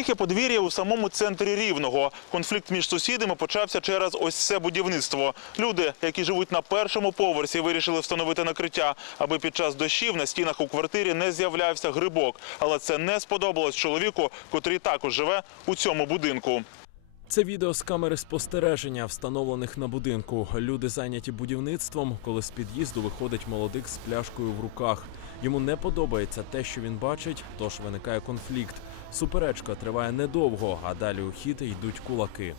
Тихе подвір'я у самому центрі Рівного. Конфлікт між сусідами почався через ось це будівництво. Люди, які живуть на першому поверсі, вирішили встановити накриття, аби під час дощів на стінах у квартирі не з'являвся грибок. Але це не сподобалось чоловіку, котрий також живе у цьому будинку. Це відео з камери спостереження, встановлених на будинку. Люди зайняті будівництвом, коли з під'їзду виходить молодик з пляшкою в руках. Йому не подобається те, що він бачить, тож виникає конфлікт. Суперечка триває недовго, а далі у хід йдуть кулаки.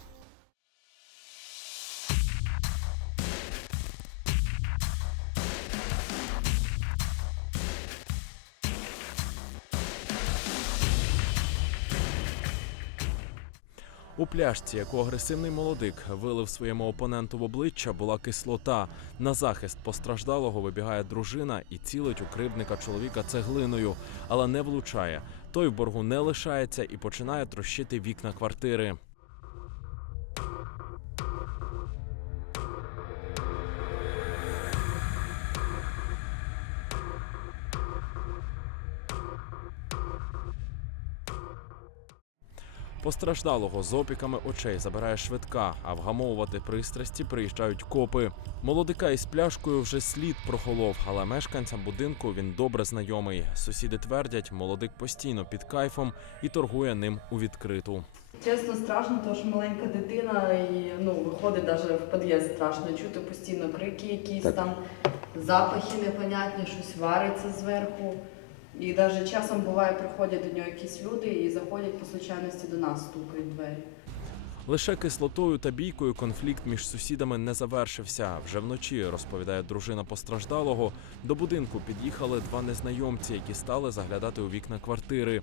У пляшці, яку агресивний молодик вилив своєму опоненту в обличчя, була кислота. На захист постраждалого вибігає дружина і цілить у кривдника чоловіка цеглиною, але не влучає. Той в боргу не лишається і починає трощити вікна квартири. Постраждалого з опіками очей забирає швидка, а вгамовувати пристрасті приїжджають копи. Молодика із пляшкою вже слід прохолов, але мешканцям будинку він добре знайомий. Сусіди твердять, молодик постійно під кайфом і торгує ним у відкриту. Чесно, страшно, тому що маленька дитина і ну, виходить навіть в під'їзд страшно. Чути постійно крики якісь Так. там, запахи непонятні, щось вариться зверху. І навіть часом буває, приходять до нього якісь люди і заходять по случайності до нас, стукають двері. Лише кислотою та бійкою конфлікт між сусідами не завершився. Вже вночі, розповідає дружина постраждалого, до будинку під'їхали два незнайомці, які стали заглядати у вікна квартири.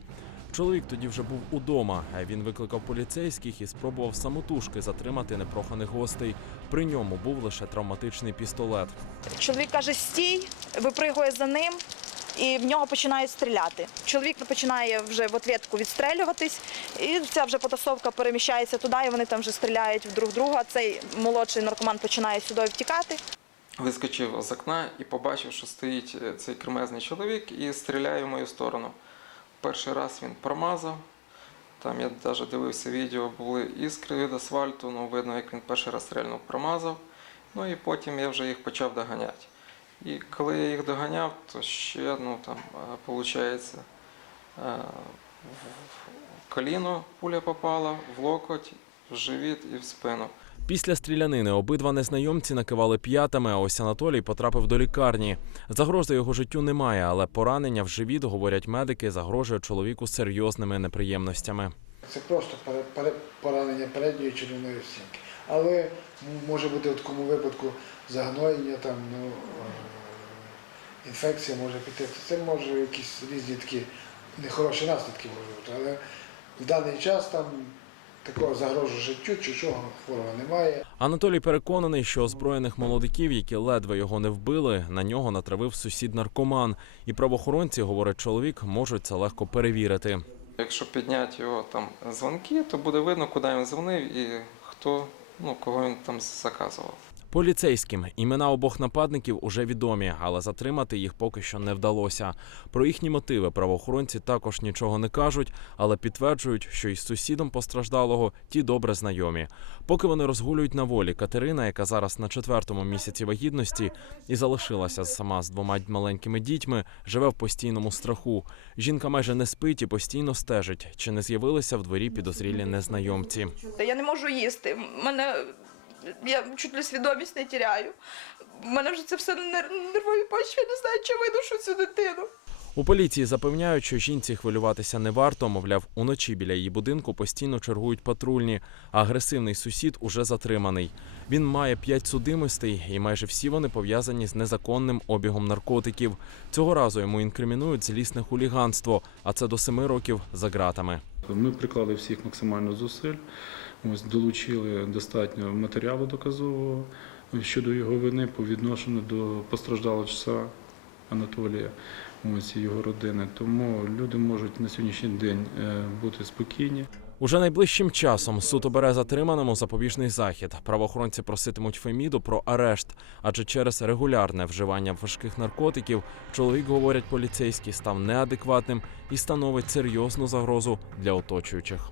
Чоловік тоді вже був удома, а він викликав поліцейських і спробував самотужки затримати непроханих гостей. При ньому був лише травматичний пістолет. Чоловік каже стій, випригує за ним. І в нього починають стріляти. Чоловік починає вже в ответку відстрелюватись, і ця вже потасовка переміщається туди, і вони там вже стріляють в друг друга. Цей молодший наркоман починає сюди втікати. Вискочив з окна і побачив, що стоїть е, цей кремезний чоловік і стріляє в мою сторону. Перший раз він промазав. Там я навіть дивився відео, були іскри від асфальту, ну видно, як він перший раз стрельнув, промазав. Ну і потім я вже їх почав доганяти. І коли я їх доганяв, то ще ну, там, виходить, в коліно пуля попала, в локоть, в живіт і в спину. Після стрілянини обидва незнайомці накивали п'ятами, а ось Анатолій потрапив до лікарні. Загрози його життю немає, але поранення в живіт, говорять медики, загрожує чоловіку серйозними неприємностями. Це просто поранення передньої черевної стінки. Але може бути в такому випадку загноєння, там, ну, е, інфекція може піти. Це може якісь різні такі нехороші наслідки можуть бути. Але в даний час там такого загрожу життю чи чого хворого немає. Анатолій переконаний, що озброєних молодиків, які ледве його не вбили, на нього натравив сусід наркоман. І правоохоронці, говорить чоловік, можуть це легко перевірити. Якщо підняти його там дзвонки, то буде видно, куди він дзвонив і хто, ну, кого він там заказував. Поліцейським імена обох нападників уже відомі, але затримати їх поки що не вдалося. Про їхні мотиви правоохоронці також нічого не кажуть, але підтверджують, що із сусідом постраждалого ті добре знайомі. Поки вони розгулюють на волі, Катерина, яка зараз на четвертому місяці вагітності і залишилася сама з двома маленькими дітьми, живе в постійному страху. Жінка майже не спить і постійно стежить, чи не з'явилися в дворі підозрілі незнайомці. Я не можу їсти. Мене я чуть ли свідомість не тіряю. У мене вже це все на нер- нервовій почві, не знаю, чи видушу цю дитину. У поліції запевняють, що жінці хвилюватися не варто. Мовляв, уночі біля її будинку постійно чергують патрульні, а агресивний сусід уже затриманий. Він має п'ять судимостей, і майже всі вони пов'язані з незаконним обігом наркотиків. Цього разу йому інкримінують злісне хуліганство, а це до семи років за ґратами. Ми приклали всіх максимально зусиль, ось долучили достатньо матеріалу доказового щодо його вини по відношенню до постраждалого часа Анатолія. ось його родини. Тому люди можуть на сьогоднішній день е, бути спокійні. Уже найближчим часом суд обере затриманому запобіжний захід. Правоохоронці проситимуть Феміду про арешт, адже через регулярне вживання важких наркотиків чоловік, говорять поліцейські, став неадекватним і становить серйозну загрозу для оточуючих.